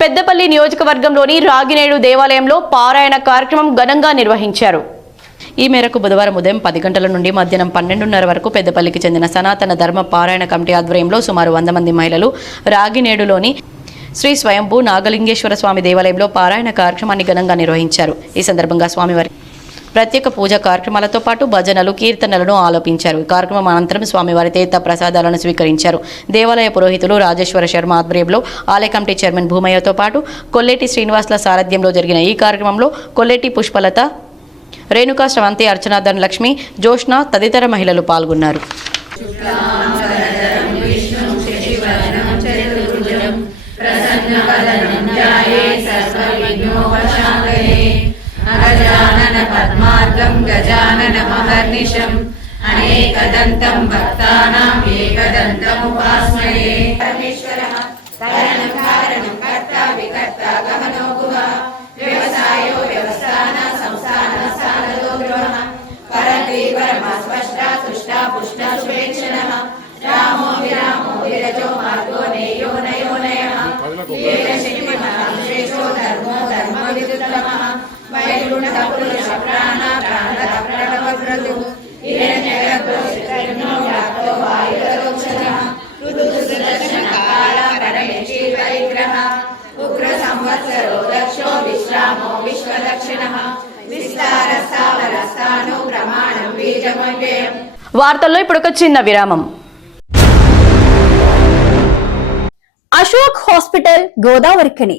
పెద్దపల్లి నియోజకవర్గంలోని రాగినేడు దేవాలయంలో పారాయణ కార్యక్రమం ఘనంగా నిర్వహించారు. ఈ మేరకు బుధవారం ఉదయం పది గంటల నుండి మధ్యాహ్నం పన్నెండున్నర వరకు పెద్దపల్లికి చెందిన సనాతన ధర్మ పారాయణ కమిటీ ఆధ్వర్యంలో సుమారు వంద మంది మహిళలు రాగినేడులోని శ్రీ స్వయంభూ నాగలింగేశ్వర స్వామి దేవాలయంలో పారాయణ కార్యక్రమాన్ని ఘనంగా నిర్వహించారు. ఈ సందర్భంగా స్వామివారి ప్రత్యేక పూజ కార్యక్రమాలతో పాటు భజనలు కీర్తనలను ఆలోపించారు. కార్యక్రమం అనంతరం స్వామివారి తీర్థ ప్రసాదాలను స్వీకరించారు. దేవాలయ పురోహితులు రాజేశ్వర శర్మ ఆధ్వర్యంలో ఆలయ కమిటీ చైర్మన్ భూమయ్యతో పాటు కొల్లేటి శ్రీనివాసుల సారథ్యంలో జరిగిన ఈ కార్యక్రమంలో కొల్లేటి పుష్పలత రేణుకా శ్రవంతి అర్చనాధన్ లక్ష్మి జోష్న తదితర మహిళలు పాల్గొన్నారు. अगजानन पद्मार्गं गजानन महर्निशम् अनेकदन्तं भक्तानाम् एकदन्तमुपास्मये परमेश्वरः कारणं कारणं कर्ता विकर्ता गहनो गुहः व्यवसायो व्यवस्थान संस्थान स्थानदो गृहः परन्त्री परमा स्पष्टा तुष्टा पुष्टा शुभेक्षणः रामो विरामो विरजो मार्गो नेयो नयो नयः వార్తల్లో ఇప్పుడు ఒక చిన్న విరామం. Ashok hospital Godavarikhani.